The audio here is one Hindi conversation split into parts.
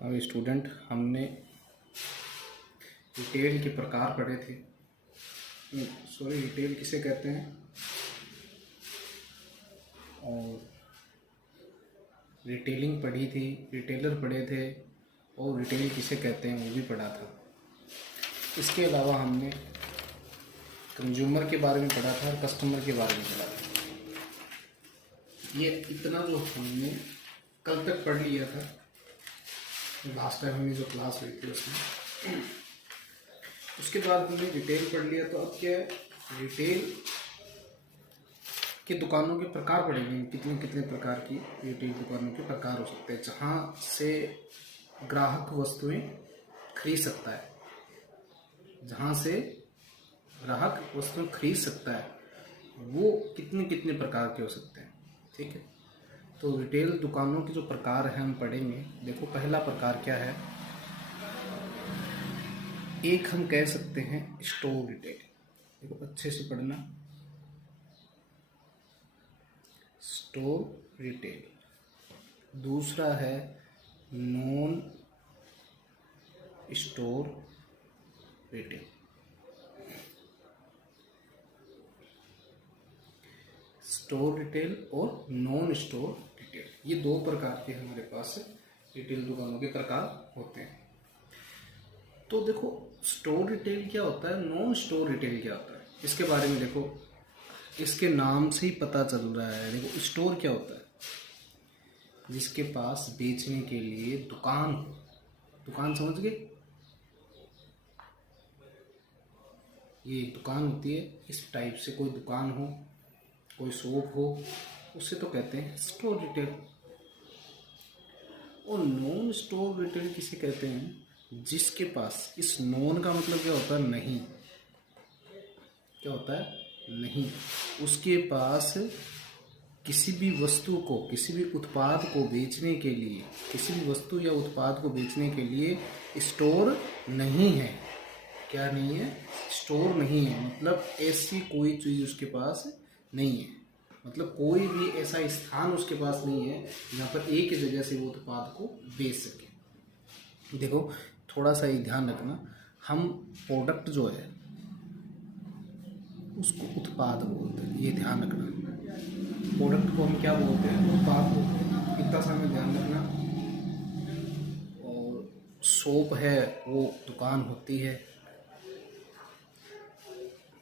अब स्टूडेंट हमने रिटेल के प्रकार पढ़े थे। सॉरी, रिटेल किसे कहते हैं और रिटेलिंग पढ़ी थी, रिटेलर पढ़े थे और रिटेल किसे कहते हैं वो भी पढ़ा था। इसके अलावा हमने कंज्यूमर के बारे में पढ़ा था और कस्टमर के बारे में पढ़ा था। ये इतना जो हमने कल तक पढ़ लिया था, लास्ट टाइम हमने जो क्लास हुई थी उसमें। उसके बाद हमने रिटेल पढ़ लिया। तो अब क्या है, रिटेल की दुकानों के प्रकार पढ़ेंगे। कितने कितने प्रकार की रिटेल दुकानों के प्रकार हो सकते हैं जहाँ से ग्राहक वस्तुएं खरीद सकता है, जहाँ से ग्राहक वस्तुएं खरीद सकता है वो कितने कितने प्रकार के हो सकते हैं। ठीक है, तो रिटेल दुकानों के जो प्रकार हैं हम पढ़ेंगे। देखो, पहला प्रकार क्या है, एक हम कह सकते हैं स्टोर रिटेल। देखो अच्छे से पढ़ना, स्टोर रिटेल। दूसरा है non store retail. Store retail और नॉन स्टोर रिटेल, ये दो प्रकार के हमारे पास रिटेल दुकानों के प्रकार होते हैं। तो देखो, स्टोर रिटेल क्या होता है, नॉन स्टोर रिटेल क्या होता है, इसके बारे में देखो, इसके नाम से ही पता चल रहा है। देखो, स्टोर क्या होता है, जिसके पास बेचने के लिए दुकान, दुकान समझ गए, ये दुकान होती है। इस टाइप से कोई दुकान हो, कोई शॉप हो, उसे तो कहते हैं स्टोर रिटेल। और नॉन स्टोर रिटेल किसे कहते हैं, जिसके पास, इस नॉन का मतलब क्या होता है, नहीं, क्या होता है, नहीं, उसके पास किसी भी वस्तु को, किसी भी उत्पाद को बेचने के लिए, किसी भी वस्तु या उत्पाद को बेचने के लिए स्टोर नहीं है। क्या नहीं है, स्टोर नहीं है, मतलब ऐसी कोई चीज़ उसके पास नहीं है, मतलब कोई भी ऐसा स्थान उसके पास नहीं है जहाँ पर एक ही जगह से वो उत्पाद को बेच सके। देखो, थोड़ा सा ये ध्यान रखना, हम प्रोडक्ट जो है उसको उत्पाद बोलते हैं, ये ध्यान रखना। प्रोडक्ट को हम क्या बोलते हैं, उत्पाद बोलते हैं, इतना सा हमें ध्यान रखना। और शॉप है वो दुकान होती है,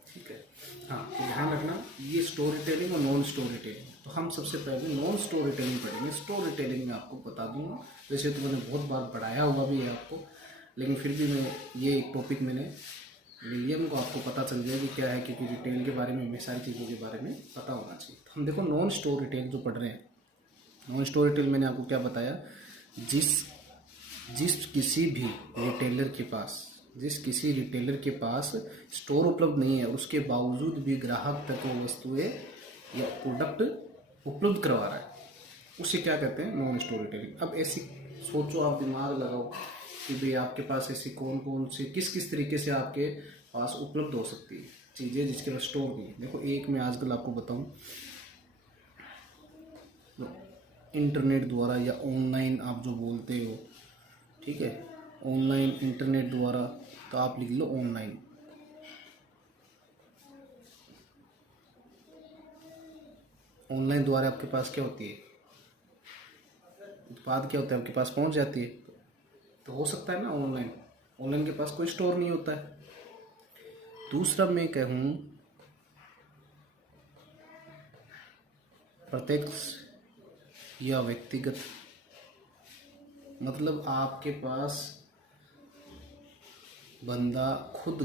ठीक है। हाँ, तो ध्यान रखना, ये स्टोर रिटेलिंग और नॉन स्टोर रिटेलिंग। तो हम सबसे पहले नॉन स्टोर रिटेलिंग पढ़ेंगे। स्टोर रिटेलिंग में आपको बता दूंगा, वैसे तो मैंने बहुत बार पढ़ाया हुआ भी है आपको, लेकिन फिर भी मैं ये टॉपिक मैंने ले लिया, मुझको आपको पता चल जाए कि क्या है, क्योंकि रिटेल के बारे में हमें सारी चीज़ों के बारे में पता होना चाहिए। तो हम देखो, नॉन स्टोर रिटेल जो पढ़ रहे हैं, नॉन स्टोर रिटेल मैंने आपको क्या बताया, जिस किसी भी रिटेलर के पास, जिस किसी रिटेलर के पास स्टोर उपलब्ध नहीं है, उसके बावजूद भी ग्राहक तक वो वस्तुएं या प्रोडक्ट उपलब्ध करवा रहा है, उसे क्या कहते हैं, नॉन स्टोर रिटेलिंग। अब ऐसी सोचो, आप दिमाग लगाओ कि भाई आपके पास ऐसी कौन कौन से, किस किस तरीके से आपके पास उपलब्ध हो सकती है चीज़ें जिसके पास स्टोर नहीं है। देखो, एक मैं आजकल आपको बताऊं, इंटरनेट द्वारा या ऑनलाइन आप जो बोलते हो, ठीक है, ऑनलाइन इंटरनेट द्वारा, तो आप लिख लो ऑनलाइन। ऑनलाइन द्वारा आपके पास क्या होती है, उत्पाद क्या होता है, आपके पास पहुंच जाती है। तो हो सकता है ना ऑनलाइन, ऑनलाइन के पास कोई स्टोर नहीं होता है। दूसरा मैं कहूँ, प्रत्यक्ष या व्यक्तिगत, मतलब आपके पास बंदा खुद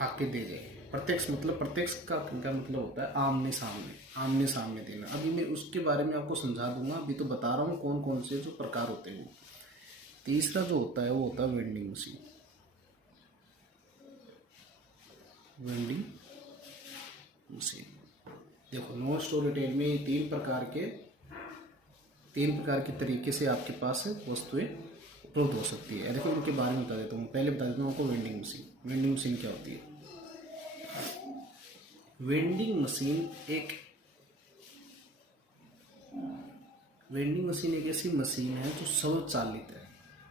आके दे दे। प्रत्यक्ष मतलब, प्रत्यक्ष का मतलब होता है आमने सामने, आमने सामने देना। अभी मैं उसके बारे में आपको समझा दूंगा, अभी तो बता रहा हूँ कौन कौन से जो प्रकार होते हैं। तीसरा जो होता है वो होता है वेंडिंग मशीन। वेंडिंग मशीन, देखो, नॉन स्टोर रिटेल में तीन प्रकार के तरीके से आपके पास वस्तुएं उपलब्ध हो सकती है। देखो, इनके बारे में बता देता हूँ। पहले बता देता हूँ आपको वेंडिंग मशीन। वेंडिंग मशीन क्या होती है, वेंडिंग मशीन एक ऐसी मशीन है जो स्वचालित है।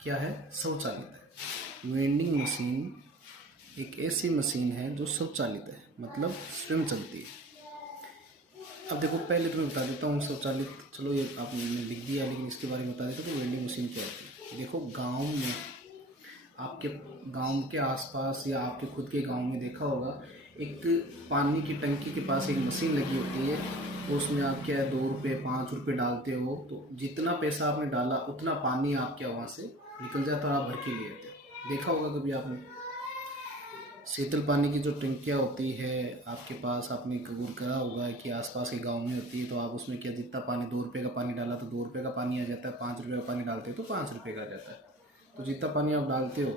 क्या है, स्वचालित है। वेंडिंग मशीन एक ऐसी मशीन है जो स्वचालित है, मतलब स्वयं चलती है। अब देखो पहले तो मैं बता देता हूँ स्वचालित, चलो ये आपने लिख दिया, लेकिन इसके बारे में बता देता हूँ कि वेंडिंग मशीन क्या होती है। देखो गांव में, आपके गांव के आसपास या आपके खुद के गांव में देखा होगा, एक पानी की टंकी के पास एक मशीन लगी होती है। तो उसमें आप क्या है 2 रुपये 5 रुपये डालते हो, तो जितना पैसा आपने डाला उतना पानी आप क्या वहाँ से निकल जाता है और आप भर के लिए आते हो। देखा होगा कभी आपने शीतल पानी की जो टंकियाँ होती है आपके पास, आपने गौर करा होगा कि आसपास के गांव में होती है। तो आप उसमें क्या, जितना पानी 2 रुपये का पानी डाला तो 2 रुपये का पानी आ जाता है, 5 रुपये का पानी डालते हो तो 5 रुपये का आ जाता है। तो जितना पानी आप डालते हो,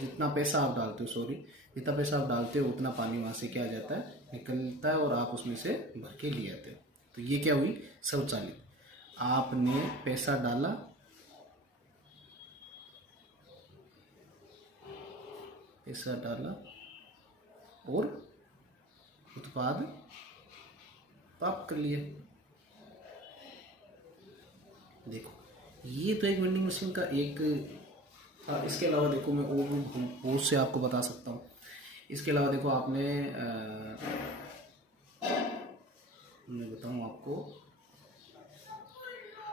जितना पैसा आप डालते हो, सॉरी, जितना पैसा आप डालते हो उतना पानी वहाँ से क्या आ जाता है, निकलता है और आप उसमें से भर के ले आते हो। तो ये क्या हुई, स्वचालित। आपने पैसा डाला, और उत्पाद प्राप्त कर लिए। देखो ये तो एक वेंडिंग मशीन का एक था। इसके अलावा देखो मैं और भी बहुत से आपको बता सकता हूँ। इसके अलावा देखो आपने मैं बताऊँ आपको,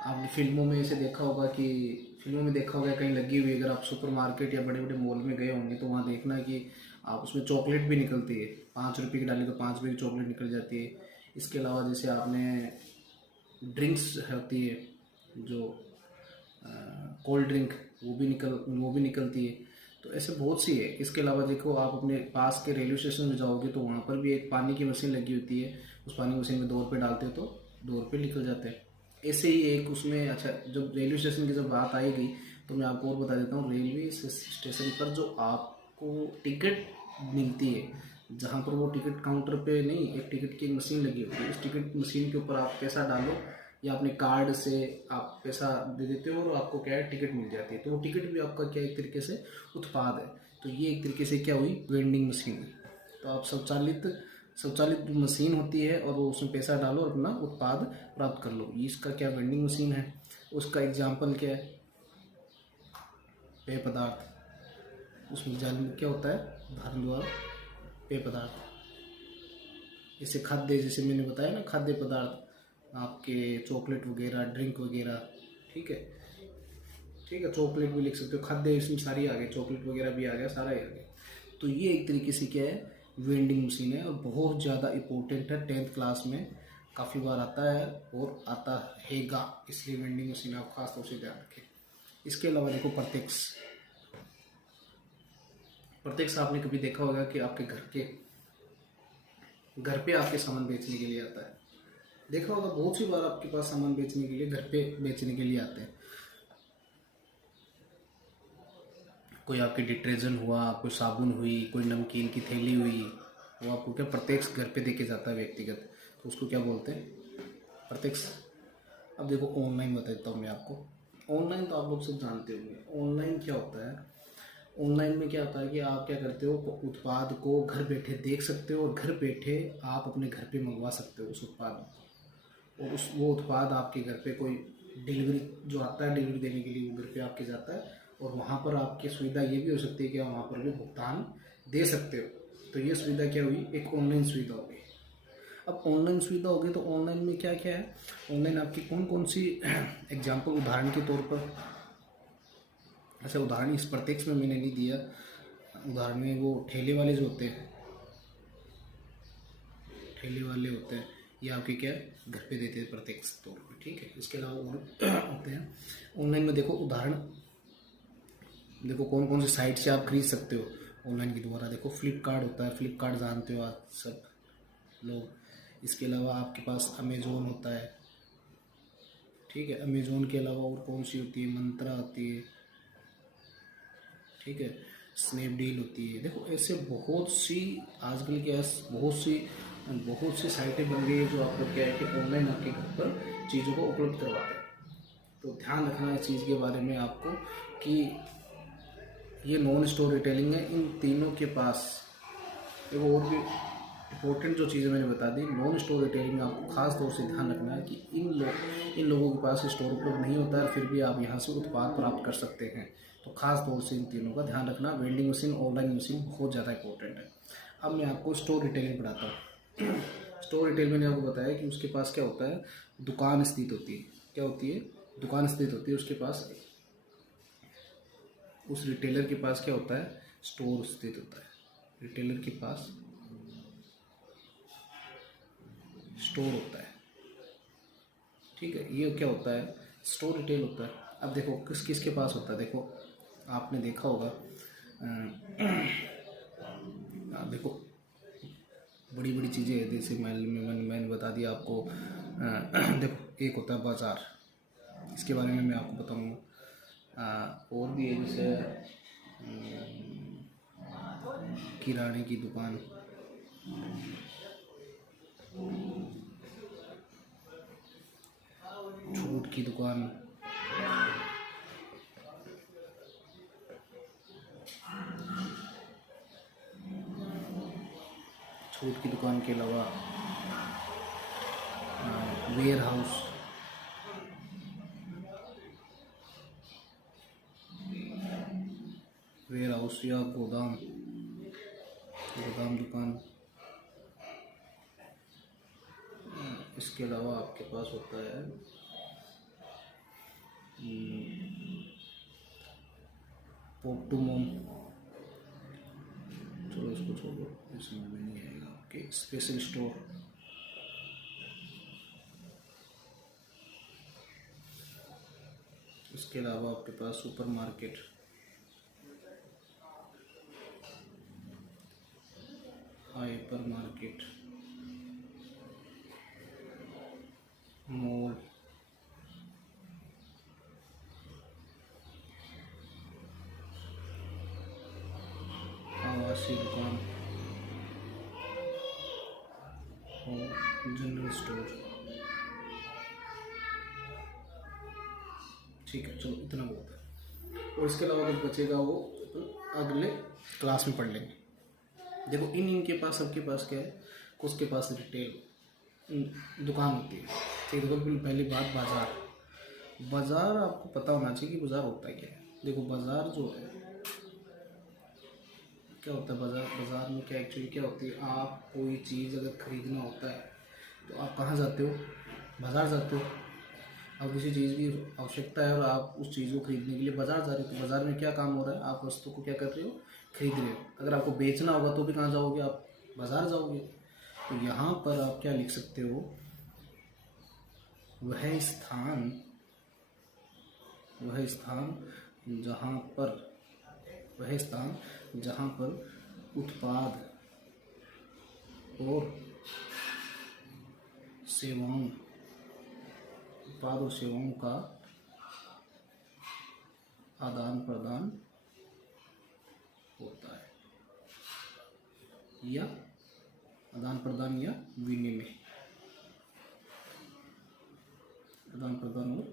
आपने फिल्मों में ऐसे देखा होगा कि कहीं लगी हुई, अगर आप सुपरमार्केट या बड़े बड़े मॉल में गए होंगे तो वहाँ देखना है कि आप उसमें चॉकलेट भी निकलती है। 5 रुपये की डाली तो 5 रुपये की चॉकलेट निकल जाती है। इसके अलावा जैसे आपने ड्रिंक्स होती है जो कोल्ड ड्रिंक, वो भी निकलती है। तो ऐसे बहुत सी है। इसके अलावा देखो आप अपने पास के रेलवे स्टेशन में जाओगे तो वहाँ पर भी एक पानी की मशीन लगी होती है। उस पानी की मशीन में 2 रुपये डालते हो तो 2 रुपये निकल जाते हैं। ऐसे ही एक उसमें, अच्छा जब रेलवे स्टेशन की जब बात आएगी तो मैं आपको और बता देता हूँ। रेलवे स्टेशन पर जो आपको टिकट मिलती है, जहाँ पर वो टिकट काउंटर पे नहीं, एक टिकट की मशीन लगी होती है। उस टिकट मशीन के ऊपर आप पैसा डालो या अपने कार्ड से आप पैसा दे देते हो और आपको क्या है, टिकट मिल जाती है। तो वो टिकट भी आपका क्या एक तरीके से उत्पाद है। तो ये एक तरीके से क्या हुई, वेंडिंग मशीन है। तो आप स्वचालित मशीन होती है और वो उसमें पैसा डालो और अपना उत्पाद प्राप्त कर लो। इसका क्या वेंडिंग मशीन है। उसका एग्जाम्पल क्या है, पेय पदार्थ। उसमें जाल में क्या होता है, उदाहरण द्वारा पेय पदार्थ, जैसे खाद्य, जैसे मैंने बताया ना, खाद्य पदार्थ आपके चॉकलेट वगैरह, ड्रिंक वगैरह, ठीक है, चॉकलेट भी लिख सकते हो, खाद्य इसमें सारी आ गई, चॉकलेट वगैरह भी आ गया, सारा ही आ गया। तो ये एक तरीके से क्या है, वेंडिंग मशीन है और बहुत ज़्यादा इम्पोर्टेंट है। 10th क्लास में काफ़ी बार आता है और आता हैगा, इसलिए वेंडिंग मशीन आप खास तौर से ध्यान रखें। इसके अलावा देखो प्रत्यक्ष आपने कभी देखा होगा कि आपके घर पे आपके सामान बेचने के लिए आता है। देखा होगा बहुत सी बार आपके पास सामान बेचने के लिए, घर पे बेचने के लिए आते हैं। कोई आपके डिटर्जेंट हुआ, कोई साबुन हुई, कोई नमकीन की थैली हुई, वो आपको क्या प्रत्यक्ष घर पे देके जाता है व्यक्तिगत। तो उसको क्या बोलते हैं, प्रत्यक्ष। अब देखो ऑनलाइन बता देता हूँ मैं आपको। ऑनलाइन तो आप लोग सब जानते होंगे। ऑनलाइन क्या होता है, ऑनलाइन में क्या होता है कि आप क्या करते हो, उत्पाद को घर बैठे देख सकते हो और घर बैठे आप अपने घर पे मंगवा सकते हो उस उत्पाद को। और वो उत्पाद आपके घर पे कोई डिलीवरी जो आता है, डिलीवरी देने के लिए वो घर पे आपके जाता है। और वहाँ पर आपकी सुविधा ये भी हो सकती है कि आप वहाँ पर भी भुगतान दे सकते हो। तो ये सुविधा क्या हुई, एक ऑनलाइन सुविधा हो गई। अब ऑनलाइन सुविधा हो गई तो ऑनलाइन में क्या क्या है, ऑनलाइन आपकी कौन कौन सी एग्जाम्पल, उदाहरण के तौर पर, ऐसे उदाहरण इस प्रत्यक्ष में मैंने नहीं दिया। उदाहरण में वो ठेले वाले जो होते हैं, ये आपके क्या घर पे देते हैं प्रत्यक्ष तौर पर, ठीक है। इसके अलावा और होते हैं ऑनलाइन में। देखो उदाहरण, देखो कौन कौन सी साइट से आप खरीद सकते हो ऑनलाइन के द्वारा। देखो फ्लिपकार्ट होता है, फ्लिपकार्ट जानते हो आप सब लोग। इसके अलावा आपके पास अमेज़ोन होता है, ठीक है। अमेज़ोन के अलावा और कौन सी होती है, मंत्रा होती है, ठीक है, स्नैपडील होती है। देखो ऐसे बहुत सी आजकल के बहुत सी साइटें बन गई है जो आपको क्या है कि ऑनलाइन आपके घर पर चीज़ों को उपलब्ध करवाते हैं। तो ध्यान रखना है इस चीज़ के बारे में आपको कि ये नॉन स्टोर रिटेलिंग है। इन तीनों के पास, देखो और भी इंपॉर्टेंट जो चीज़ें मैंने बता दी, नॉन स्टोर रिटेलिंग में आपको खास तौर से ध्यान रखना है कि इन लोगों के पास स्टोर उपलब्ध नहीं होता है, फिर भी आप यहाँ से उत्पाद प्राप्त कर सकते हैं। तो खास तौर से इन तीनों का ध्यान रखना। वेंडिंग मशीन, ऑनलाइन मशीन बहुत ज़्यादा इंपॉर्टेंट है। अब मैं आपको स्टोर रिटेलिंग पढ़ाता हूँ। स्टोर रिटेल मैंने आपको बताया कि उसके पास क्या होता है, दुकान स्थित होती है। क्या होती है? दुकान स्थित होती है। उसके पास, उस रिटेलर के पास क्या होता है, स्टोर स्थित होता है। रिटेलर के पास स्टोर होता है। ठीक है, ये क्या होता है, स्टोर रिटेल होता है। अब देखो किस किस के पास होता है। देखो आपने देखा होगा, देखो बड़ी बड़ी चीज़ें हैं, जैसे मैंने बता दिया आपको। देखो एक होता है बाज़ार, इसके बारे में मैं आपको बताऊँगा। और भी है, जैसे किराने की दुकान, छूट की दुकान, छूट की दुकान के अलावा वेयर हाउस, वेयर हाउस या गोदाम, गोदाम दुकान। इसके अलावा आपके पास होता है पोर्टुमोम, चलो इसको छोड़ो, इसमें में नहीं आएगा। आपके स्पेशल स्टोर, इसके अलावा आपके पास super market, hyper market, mall, आवासीय दुकान और जनरल स्टोर। ठीक है, चलो इतना बहुत है। और इसके अलावा कुछ बचेगा वो अगले क्लास में पढ़ लेंगे। देखो इनके पास, सबके पास क्या है, कुछ के पास रिटेल दुकान होती है। ठीक है, तो पहली बात बाज़ार। बाज़ार आपको पता होना चाहिए कि बाज़ार होता क्या है। देखो बाज़ार जो है क्या होता है, बाज़ार में क्या एक्चुअली क्या होती है, आप कोई चीज़ अगर ख़रीदना होता है तो आप कहाँ जाते हो, बाज़ार जाते हो। अब किसी चीज़ की आवश्यकता है और आप उस चीज़ को खरीदने के लिए बाज़ार जा रहे हो, तो बाज़ार में क्या काम हो रहा है, आप वस्तु को क्या कर रहे हो, खरीद रहे हो। अगर आपको बेचना होगा तो भी कहाँ जाओगे, आप बाज़ार जाओगे। तो यहाँ पर आप क्या लिख सकते हो, वह स्थान जहाँ पर उत्पाद और सेवाओं का आदान प्रदान होता है, या आदान प्रदान या विनिमय, आदान प्रदान और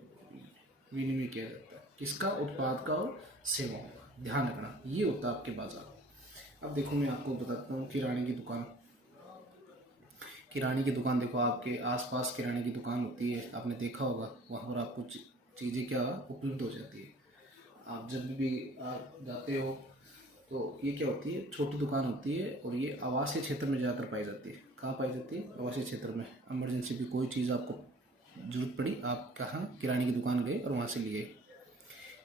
विनिमय किया जाता है। किसका, उत्पाद का और सेवाओं का। ध्यान रखना, ये होता है आपके बाजार। अब देखो मैं आपको बताता हूँ किराने की दुकान। किराने की दुकान देखो, आपके आसपास किराने की दुकान होती है, आपने देखा होगा, वहाँ पर आपको चीज़ें क्या उपलब्ध हो जाती है। आप जब भी आप जाते हो तो ये क्या होती है, छोटी दुकान होती है, और ये आवासीय क्षेत्र में ज़्यादातर पाई जाती है। कहाँ पाई जाती है, आवासीय क्षेत्र में। इमरजेंसी भी कोई चीज़ आपको जरूरत पड़ी, आप कहाँ, किराने की दुकान गए और वहाँ से लिए।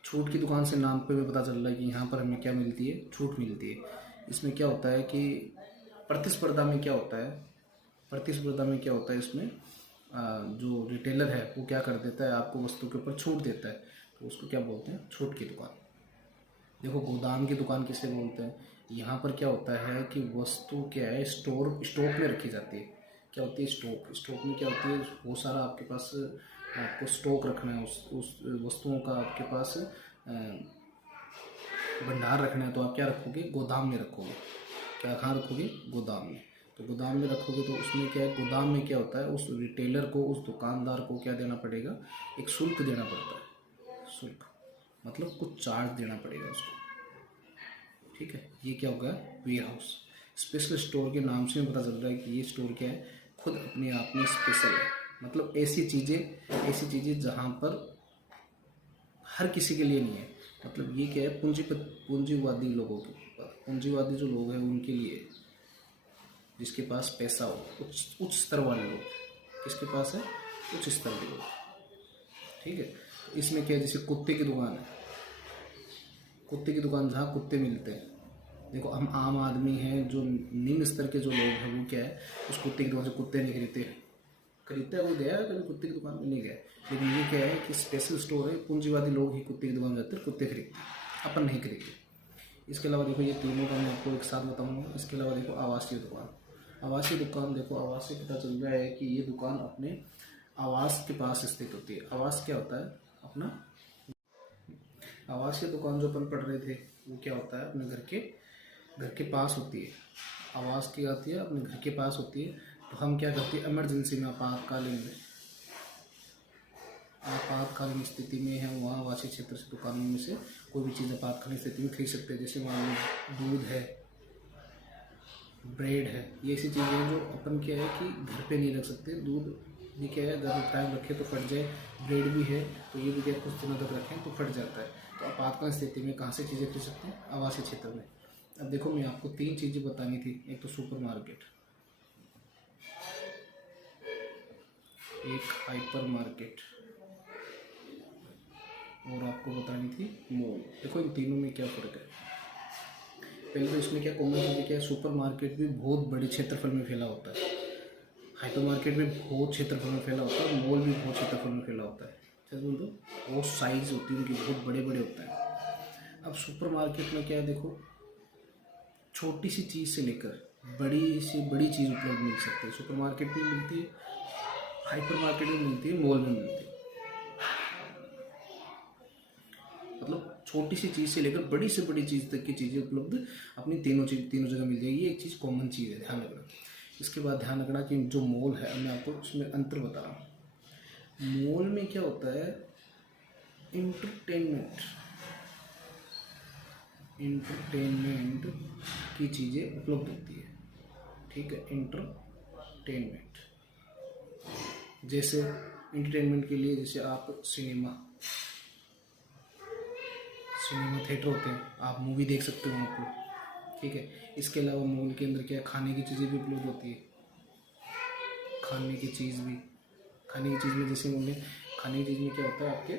छूट की दुकान से नाम पे भी पता चल रहा है कि यहाँ पर हमें क्या मिलती है, छूट मिलती है। इसमें क्या होता है कि प्रतिस्पर्धा में क्या होता है, इसमें जो रिटेलर है वो क्या कर देता है, आपको वस्तु के ऊपर छूट देता है, तो उसको क्या बोलते हैं, छूट की दुकान। देखो गोदाम की दुकान किसे बोलते हैं, यहाँ पर क्या होता है कि वस्तु क्या है, स्टॉक में रखी जाती है। क्या होती है, स्टॉक में क्या होती है, वो सारा आपके पास, आपको स्टॉक रखना है, उस वस्तुओं का आपके पास भंडार रखना है, तो आप क्या रखोगे, गोदाम में रखोगे। क्या, कहाँ रखोगे, गोदाम में। तो गोदाम में रखोगे तो उसमें क्या है, गोदाम में क्या होता है, उस रिटेलर को, उस दुकानदार को क्या देना पड़ेगा, एक शुल्क देना पड़ता है। शुल्क मतलब कुछ चार्ज देना पड़ेगा उसको। ठीक है, ये क्या होगा, वेयर हाउस। स्पेशल स्टोर के नाम से पता चल रहा है कि ये स्टोर क्या है, खुद अपने आप में स्पेशल है। मतलब ऐसी चीज़ें जहाँ पर हर किसी के लिए नहीं है। मतलब ये क्या है, पूंजीवादी लोगों के, पूंजीवादी जो लोग हैं उनके लिए, जिसके पास पैसा हो, उच्च स्तर वाले लोग। किसके पास है? उच्च स्तर के लोग। ठीक है। इसमें क्या है, जैसे कुत्ते की दुकान है, कुत्ते की दुकान जहाँ कुत्ते मिलते हैं। देखो, हम आम आदमी हैं, जो निम्न स्तर के जो लोग हैं, वो क्या है, उस कुत्ते की दुकान से कुत्ते नहीं खरीदते हैं। वो गया कभी कुत्ते की दुकान में? नहीं गया। लेकिन ये क्या है कि स्पेशल स्टोर है, पूंजीवादी लोग ही कुत्ते की दुकान जाते हैं, कुत्ते खरीदते हैं, अपन नहीं खरीदते। इसके अलावा देखो, ये तीनों का मैं आपको एक साथ बताऊंगा। इसके अलावा देखो, आवासीय दुकान। देखो, आवासीय पता चल रहा है कि ये दुकान अपने आवास के पास स्थित होती है। आवास क्या होता है? अपना आवासीय दुकान जो अपन पढ़ रहे थे, वो क्या होता है? अपने घर के पास होती है। आवास की आती है, अपने घर के पास होती है। तो हम क्या करते हैं, इमरजेंसी में, आपातकालीन स्थिति में हम वहाँ आवासीय क्षेत्र से दुकानों में से कोई भी चीज़ आपातकालीन स्थिति में खरीद सकते हैं। जैसे मान लो दूध है, ब्रेड है, ये ऐसी चीज़ें हैं जो अपन क्या है कि घर पे नहीं रख सकते। दूध भी क्या है, अगर टाइम रखे तो फट जाए। ब्रेड भी है, तो ये भी क्या, कुछ दिनों तक रखें तो फट जाता है। तो आपातकालीन स्थिति में कहाँ से चीज़ें खरीद सकते हैं? आवासीय क्षेत्र में। अब देखो, मैं आपको 3 चीज़ें बतानी थी। एक तो सुपर मार्केट, एक हाइपर मार्केट, और आपको बतानी थी मॉल। देखो, इन तीनों में क्या फ़र्क है? पहले तो इसमें क्या कॉमन चीज़ क्या है, सुपर मार्केट भी बहुत बड़े क्षेत्रफल में फैला होता है, हाइपर मार्केट भी बहुत क्षेत्रफल में फैला होता है, मॉल भी बहुत क्षेत्रफल में फैला होता है। तो बहुत साइज होती है उनकी, बहुत बड़े बड़े होता है। अब सुपर मार्केट में क्या है, देखो, छोटी सी चीज़ से लेकर बड़ी से बड़ी चीज़ उपलब्ध मिल सकती है। सुपर मार्केट में मिलती है, हाइपर मार्केट में मिलती है, मॉल में मिलती है। मतलब छोटी सी चीज़ से लेकर बड़ी से बड़ी चीज़ तक की चीज़ें उपलब्ध अपनी तीनों जगह मिल जाएगी। ये एक चीज़ कॉमन चीज़ है, ध्यान रखना। इसके बाद ध्यान रखना कि जो मॉल है, मैं आपको उसमें अंतर बता रहा हूँ। मॉल में क्या होता है, इंटरटेनमेंट की चीज़ें उपलब्ध होती है। ठीक है, इंटरटेनमेंट, जैसे इंटरटेनमेंट के लिए, जैसे आप सिनेमा थिएटर होते हैं, आप मूवी देख सकते हो वहाँ पर। ठीक है। इसके अलावा मॉल के अंदर क्या है, खाने की चीज़ें भी उपलब्ध होती है। खाने की चीज़ में, जैसे बोले, खाने की चीज़ में क्या होता है आपके,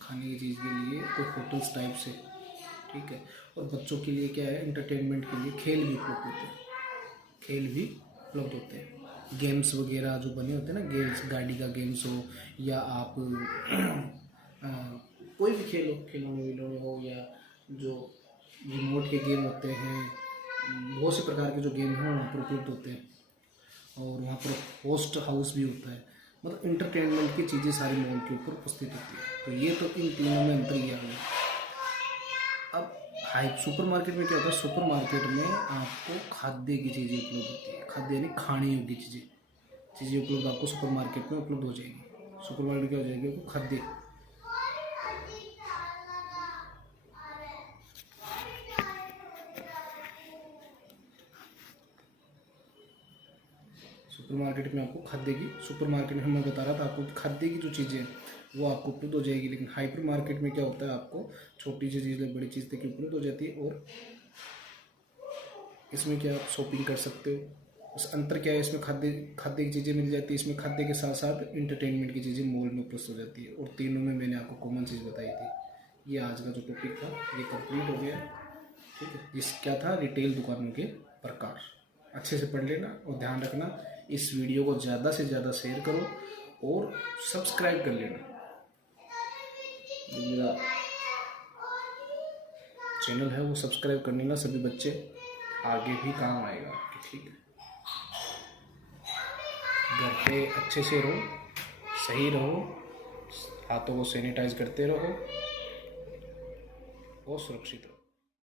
खाने की चीज़ के लिए कोई होटल्स टाइप से। ठीक है। और बच्चों के लिए क्या है, एंटरटेनमेंट के लिए खेल भी उपलब्ध होते हैं। गेम्स वगैरह जो बने होते हैं ना, गेम्स, गाड़ी का गेम्स हो, या आप कोई भी खेल हो, खिलौने हो, या जो रिमोट के गेम होते हैं, बहुत से प्रकार के जो गेम हैं वहाँ पर उपलब्ध होते हैं। और वहाँ पर होस्ट हाउस भी होता है। मतलब इंटरटेनमेंट की चीज़ें सारी मॉल के ऊपर उपस्थित होती है। तो ये तो इन तीनों में अंतर ही आ गया। अब सुपर मार्केट में क्या होता है, सुपर मार्केट में आपको खाद्य की चीज़ें उपलब्ध होती है। खाद्य यानी खाने योग्य चीज़ें उपलब्ध आपको सुपर मार्केट में उपलब्ध हो जाएगी। सुपर मार्केट क्या हो जाएगी, आपको खाद्य। सुपर मार्केट में आपको खाद्य की, सुपर मार्केट में मैं बता रहा था आपको, खाद्य की जो चीज़ें वो आपको उपलब्ध हो जाएगी। लेकिन हाइपर मार्केट में क्या होता है, आपको छोटी सी चीज़ बड़ी चीज़ तक उपलब्ध हो जाती है। और इसमें क्या आप शॉपिंग कर सकते हो। उस अंतर क्या है, इसमें खाद्य की चीज़ें मिल जाती है, इसमें खाद्य के साथ साथ इंटरटेनमेंट की चीज़ें मॉल में उपलब्ध हो जाती है। और तीनों में मैंने आपको कॉमन चीज़ बताई थी। ये आज का जो टॉपिक था ये कंप्लीट हो गया। ठीक है। जिस क्या था, रिटेल दुकानों के प्रकार। अच्छे से पढ़ लेना और ध्यान रखना, इस वीडियो को ज़्यादा से ज़्यादा शेयर करो और सब्सक्राइब कर लेना। मेरा चैनल है वो सब्सक्राइब करने का, सभी बच्चे आगे भी काम आएगा आपके। ठीक है। घर पे अच्छे से रहो, सही रहो, हाथों को सैनिटाइज करते रहो और सुरक्षित रहो।